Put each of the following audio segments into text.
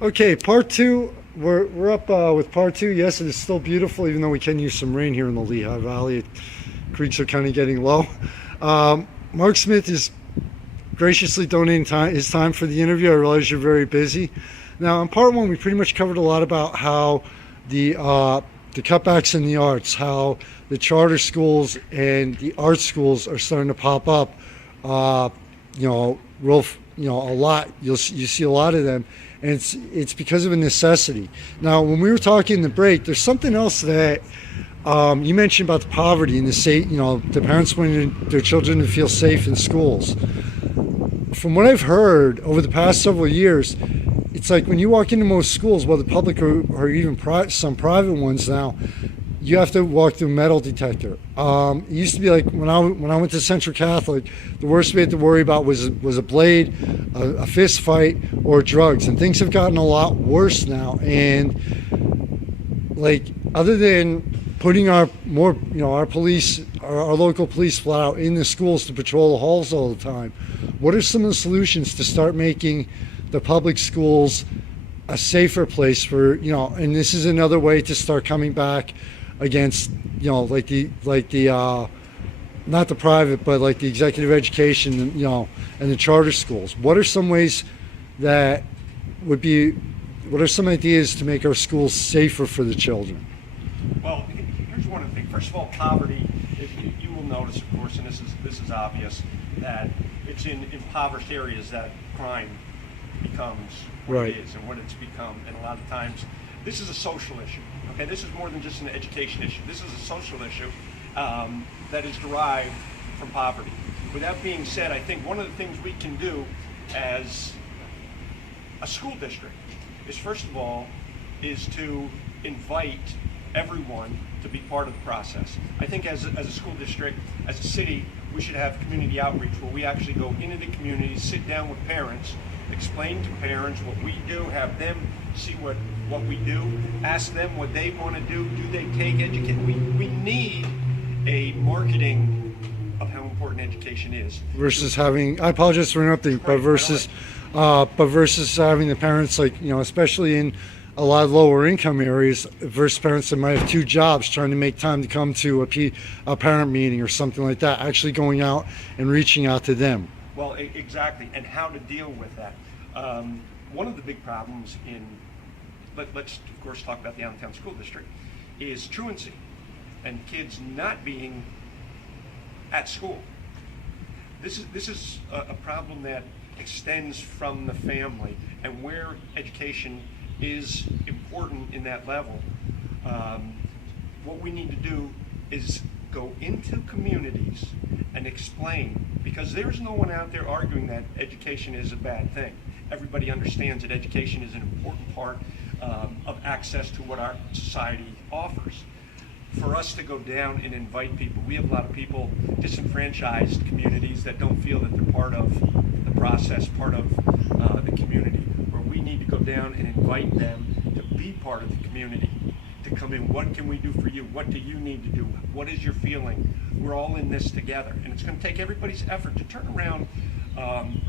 Okay, part two. We're up with part two. Yes, it is still beautiful, even though we can use some rain here in the Lehigh Valley. Creeks are kind of getting low. Mark Smith is graciously donating his time for the interview. I realize you're very busy. Now, in part one, we pretty much covered a lot about how the cutbacks in the arts, how the charter schools and the art schools are starting to pop up. Real, a lot. You see a lot of them, and it's because of a necessity. Now, when we were talking in the break, there's something else that you mentioned about the poverty and the parents wanting their children to feel safe in schools. From what I've heard over the past several years, it's like when you walk into most schools, whether public or even some private ones now, you have to walk through a metal detector. It used to be like when I went to Central Catholic, the worst we had to worry about was a blade, a fist fight, or drugs. And things have gotten a lot worse now. And like, other than putting our police, our local police flat out in the schools to patrol the halls all the time, what are some of the solutions to start making the public schools a safer place for, and this is another way to start coming back against, not the private, but like the executive education, and the charter schools. What are some ways that what are some ideas to make our schools safer for the children? Well, here's one of the things. First of all, poverty. You will notice, of course, and this is obvious, that it's in impoverished areas that crime becomes what Right. it is and what it's become. And a lot of times, this is a social issue. Okay, this is more than just an education issue. This is a social issue that is derived from poverty. With that being said, I think one of the things we can do as a school district is, first of all, is to invite everyone to be part of the process. I think as a school district, as a city, we should have community outreach where we actually go into the community, sit down with parents, explain to parents what we do, have them see what we do, ask them what they want to do they take education? We need a marketing of how important education is. Versus having, I apologize for interrupting, but versus having the parents, especially in a lot of lower income areas, versus parents that might have two jobs trying to make time to come to a parent meeting or something like that, actually going out and reaching out to them. Well, exactly, and how to deal with that. One of the big problems let's of course talk about the Allentown School District, is truancy and kids not being at school. This is a problem that extends from the family, and where education is important in that level. What we need to do is go into communities and explain, because there's no one out there arguing that education is a bad thing. Everybody understands that education is an important part of access to what our society offers. For us to go down and invite people, we have a lot of people, disenfranchised communities that don't feel that they're part of the process, part of the community, where we need to go down and invite them to be part of the community, to come in. What can we do for you? What do you need to do? What is your feeling? We're all in this together, and it's going to take everybody's effort to turn around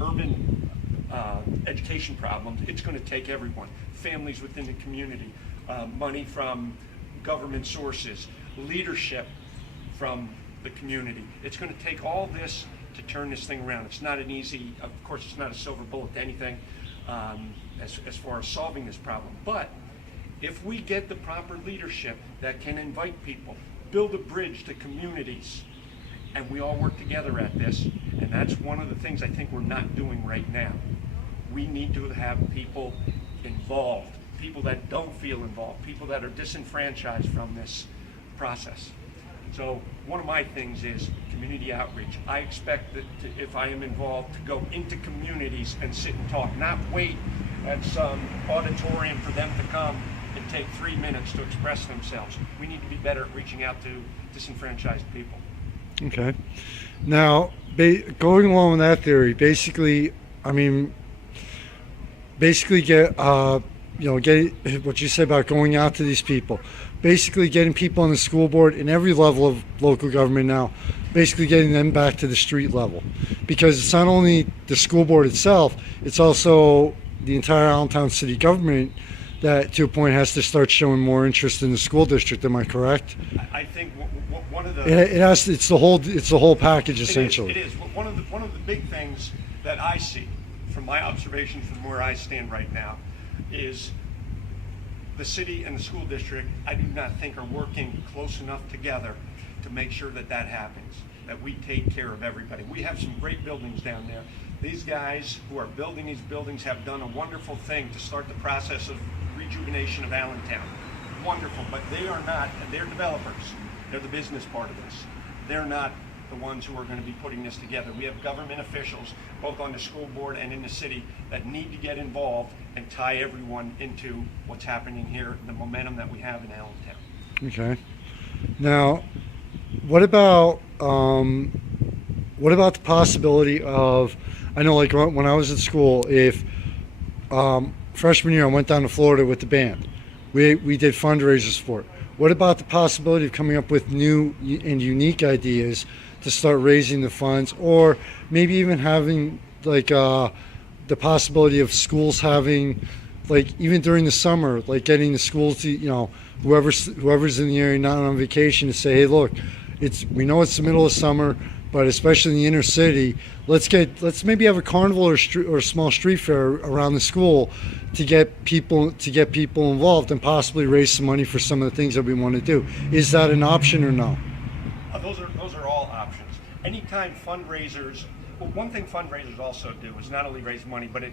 urban education problems. It's going to take everyone, families within the community, money from government sources, leadership from the community. It's going to take all this to turn this thing around. It's not an easy, of course, it's not a silver bullet to anything as far as solving this problem. But if we get the proper leadership that can invite people, build a bridge to communities, and we all work together at this, and that's one of the things I think we're not doing right now. We need to have people involved, people that don't feel involved, people that are disenfranchised from this process. So one of my things is community outreach. I expect that if I am involved, to go into communities and sit and talk, not wait at some auditorium for them to come and take 3 minutes to express themselves. We need to be better at reaching out to disenfranchised people. Okay. Now, going along with that theory, basically get what you said about going out to these people, basically getting people on the school board in every level of local government now, basically getting them back to the street level, because it's not only the school board itself, it's also the entire Allentown city government that to a point has to start showing more interest in the school district. Am I correct? I think one of the It has. It's the whole package essentially. It is. One of the big things that I see from my observation from where I stand right now is the city and the school district, I do not think are working close enough together to make sure that that happens, that we take care of everybody. We have some great buildings down there. These guys who are building these buildings have done a wonderful thing to start the process of rejuvenation of Allentown. Wonderful, but they are not, and they're developers. They're the business part of this. They're not the ones who are going to be putting this together. We have government officials, both on the school board and in the city, that need to get involved and tie everyone into what's happening here, the momentum that we have in Allentown. Okay. Now, what about the possibility of? I know, like when I was at school, if freshman year I went down to Florida with the band, we did fundraisers for it. What about the possibility of coming up with new and unique ideas to start raising the funds, or maybe even having like the possibility of schools having, like even during the summer, like getting the schools to, whoever's in the area not on vacation to say, hey, look, we know it's the middle of summer, but especially in the inner city, let's maybe have a carnival or a small street fair around the school to get people involved and possibly raise some money for some of the things that we want to do. Is that an option or no? Those are all options. Anytime fundraisers, well, one thing fundraisers also do is not only raise money, but it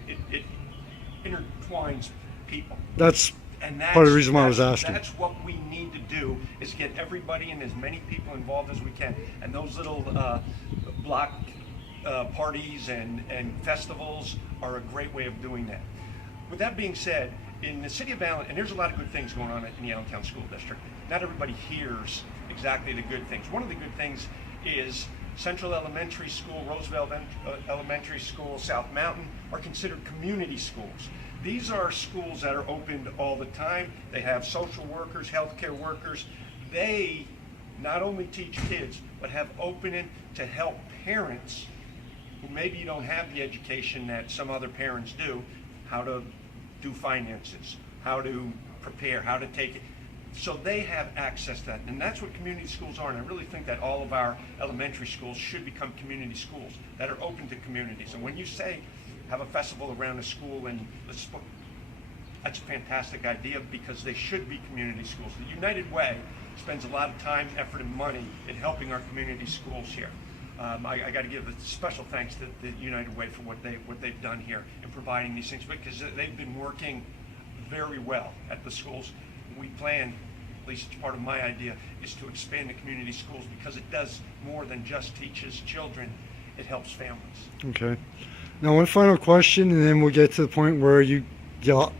intertwines people. That's And part of the reason why I was asking. That's what we need to do, is get everybody and as many people involved as we can. And those little block parties and festivals are a great way of doing that. With that being said, in the city of Allentown, and there's a lot of good things going on in the Allentown School District. Not everybody hears exactly the good things. One of the good things is Central Elementary School, Roosevelt Elementary School, South Mountain are considered community schools. These are schools that are opened all the time. They have social workers, healthcare workers. They not only teach kids, but have opening to help parents who maybe don't have the education that some other parents do, how to do finances, how to prepare, how to take it. So they have access to that, and that's what community schools are. And I really think that all of our elementary schools should become community schools that are open to communities. And when you say have a festival around a school, and that's a fantastic idea, because they should be community schools. The United Way spends a lot of time, effort, and money in helping our community schools here. I got to give a special thanks to the United Way for what they've done here in providing these things, because they've been working very well at the schools. We plan, at least part of my idea, is to expand the community schools, because it does more than just teaches children, it helps families. Okay. Now, one final question, and then we'll get to the point where you have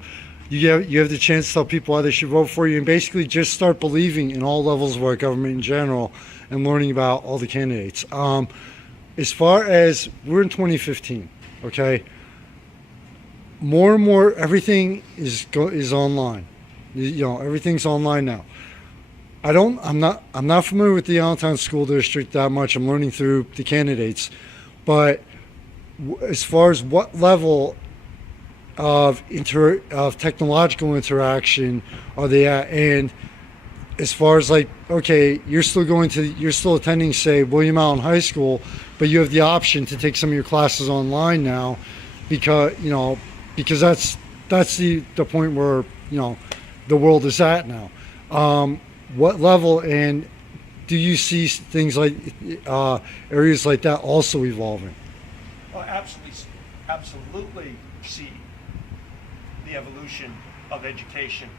the chance to tell people why they should vote for you, and basically just start believing in all levels of our government in general and learning about all the candidates. As far as we're in 2015, okay, more and more everything is online. Everything's online now. I'm not familiar with the Allentown School District that much. I'm learning through the candidates, but as far as what level of technological interaction are they at, and as far as like, okay, you're still attending, say, William Allen High School, but you have the option to take some of your classes online now, because that's the point where the world is at now. What level, and do you see things like areas like that also evolving? Well, absolutely see the evolution of education,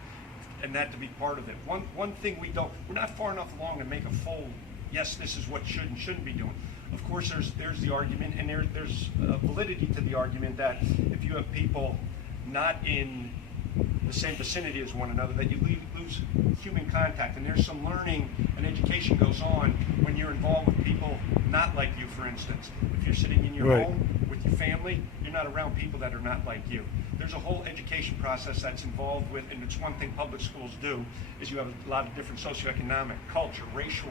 and that to be part of it. One thing we're not far enough along to make a full, yes, this is what should and shouldn't be doing. Of course, there's the argument, and there's validity to the argument that if you have people not in the same vicinity as one another, that you lose human contact, and there's some learning and education goes on when you're involved with people not like you. For instance, if you're sitting in your Right. home with your family, you're not around people that are not like you. There's a whole education process that's involved with, and it's one thing public schools do, is you have a lot of different socioeconomic, culture, racial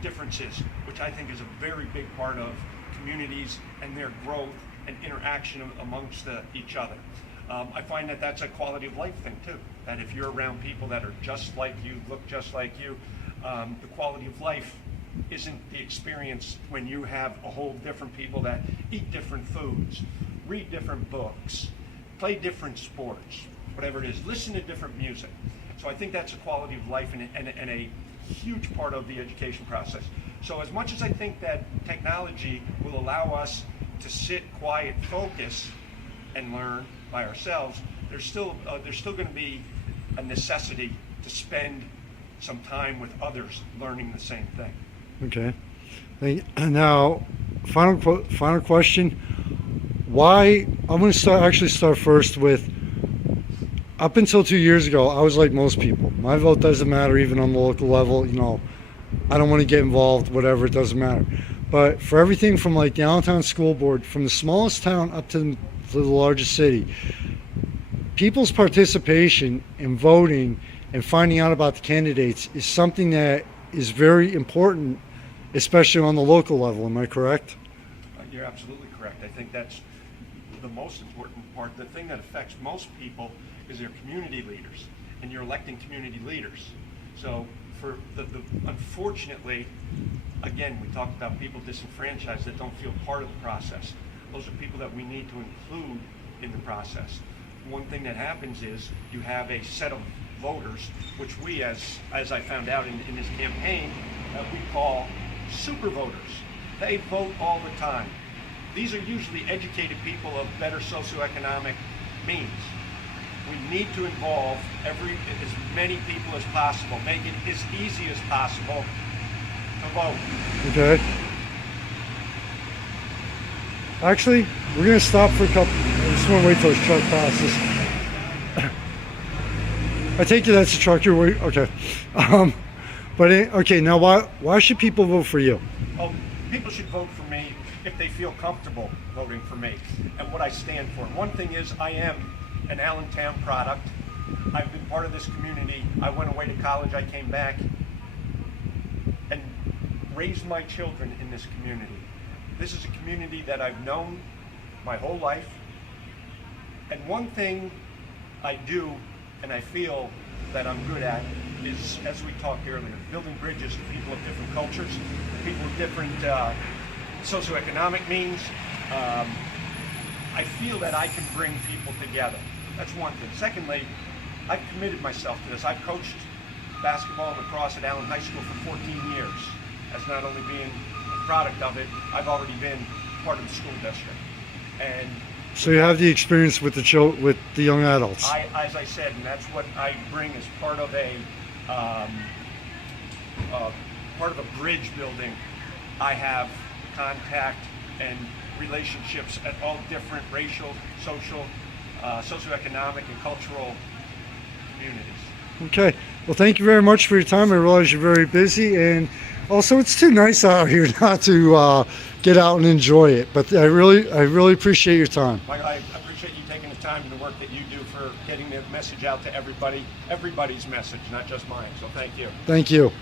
differences, which I think is a very big part of communities and their growth and interaction amongst each other. I find that that's a quality of life thing too, that if you're around people that are just like you, look just like you, the quality of life isn't the experience when you have a whole different people that eat different foods, read different books, play different sports, whatever it is, listen to different music. So I think that's a quality of life and a huge part of the education process. So as much as I think that technology will allow us to sit, quiet, focus, and learn by ourselves, there's still going to be a necessity to spend some time with others learning the same thing. Okay. Now, final question. Why? I'm going to start first with. Up until 2 years ago, I was like most people. My vote doesn't matter, even on the local level. You know, I don't want to get involved. Whatever, it doesn't matter. But for everything from like the Allentown School Board, from the smallest town up to the largest city, people's participation in voting and finding out about the candidates is something that is very important, especially on the local level. Am I correct? You're absolutely correct. I think that's the most important part. The thing that affects most people is their community leaders, and you're electing community leaders. So for unfortunately, again, we talked about people disenfranchised that don't feel part of the process. Those are people that we need to include in the process. One thing that happens is you have a set of voters, which we, as I found out in this campaign, we call super voters. They vote all the time. These are usually educated people of better socioeconomic means. We need to involve as many people as possible, make it as easy as possible to vote. Okay. Actually, we're going to stop for a couple. I just want to wait till this truck passes. I take it that's a truck you're waiting. Okay. Okay. Now, why should people vote for you? Oh, people should vote for me if they feel comfortable voting for me and what I stand for. One thing is, I am an Allentown product. I've been part of this community. I went away to college. I came back and raised my children in this community. This is a community that I've known my whole life. And one thing I do and I feel that I'm good at is, as we talked earlier, building bridges to people of different cultures, people with different socioeconomic means. I feel that I can bring people together. That's one thing. Secondly, I've committed myself to this. I've coached basketball and lacrosse at Allen High School for 14 years. As not only being a product of it, I've already been part of the school district. And so you have the experience with the young adults. As I said, and that's what I bring as part of a bridge building. I have contact and relationships at all different racial, social, socioeconomic, and cultural communities. Okay. Well, thank you very much for your time. I realize you're very busy, and also it's too nice out here not to get out and enjoy it. But I really appreciate your time. I appreciate you taking the time and the work that you do for getting the message out to everybody, everybody's message, not just mine. So thank you. Thank you.